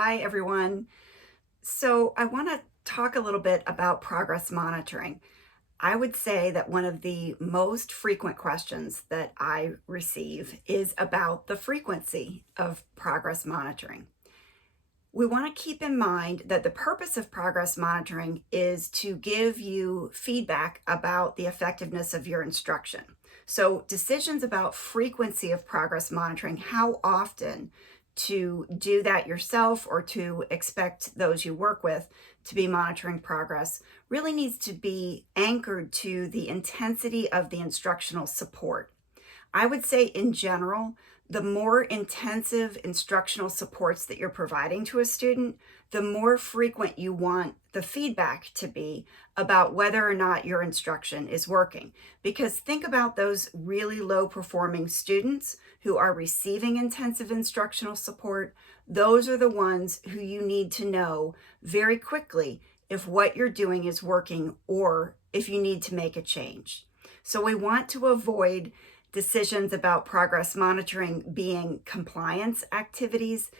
Hi, everyone. So I want to talk a little bit about progress monitoring. I would say that one of the most frequent questions that I receive is about the frequency of progress monitoring. We want to keep in mind that the purpose of progress monitoring is to give you feedback about the effectiveness of your instruction. So decisions about frequency of progress monitoring, how often to do that yourself or to expect those you work with to be monitoring progress, really needs to be anchored to the intensity of the instructional support. I would say in general, the more intensive instructional supports that you're providing to a student, the more frequent you want the feedback to be about whether or not your instruction is working. Because think about those really low performing students who are receiving intensive instructional support. Those are the ones who you need to know very quickly if what you're doing is working or if you need to make a change. So we want to avoid decisions about progress monitoring being compliance activities.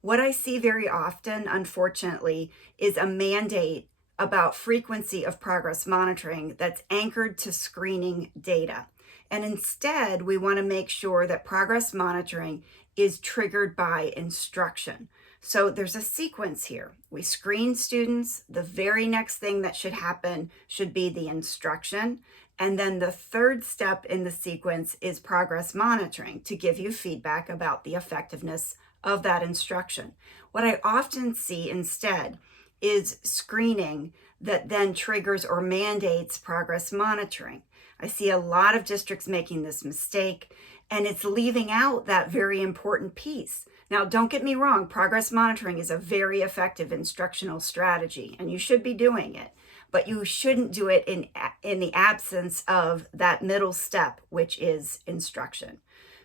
What I see very often, unfortunately, is a mandate about frequency of progress monitoring that's anchored to screening data. And instead, we want to make sure that progress monitoring is triggered by instruction. So there's a sequence here. We screen students. The very next thing that should happen should be the instruction. And then the third step in the sequence is progress monitoring to give you feedback about the effectiveness of that instruction. What I often see instead is screening that then triggers or mandates progress monitoring. I see a lot of districts making this mistake, and it's leaving out that very important piece. Now, don't get me wrong, progress monitoring is a very effective instructional strategy, and you should be doing it. But you shouldn't do it in the absence of that middle step, which is instruction.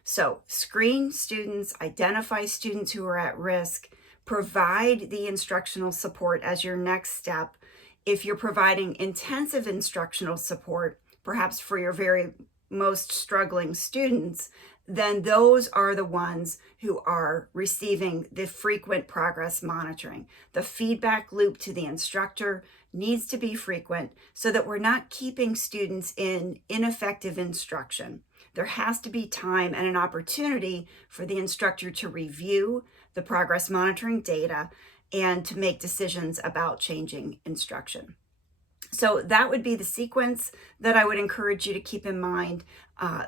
So screen students, identify students who are at risk, provide the instructional support as your next step. If you're providing intensive instructional support, perhaps for your very most struggling students, then those are the ones who are receiving the frequent progress monitoring. The feedback loop to the instructor needs to be frequent so that we're not keeping students in ineffective instruction. There has to be time and an opportunity for the instructor to review the progress monitoring data and to make decisions about changing instruction. So that would be the sequence that I would encourage you to keep in mind.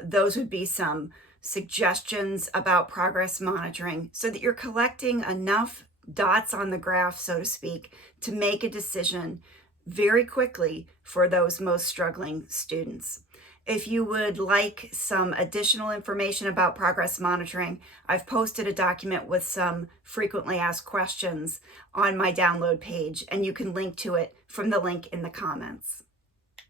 Those would be some suggestions about progress monitoring so that you're collecting enough dots on the graph, so to speak, to make a decision very quickly for those most struggling students. If you would like some additional information about progress monitoring, I've posted a document with some frequently asked questions on my download page, and you can link to it from the link in the comments.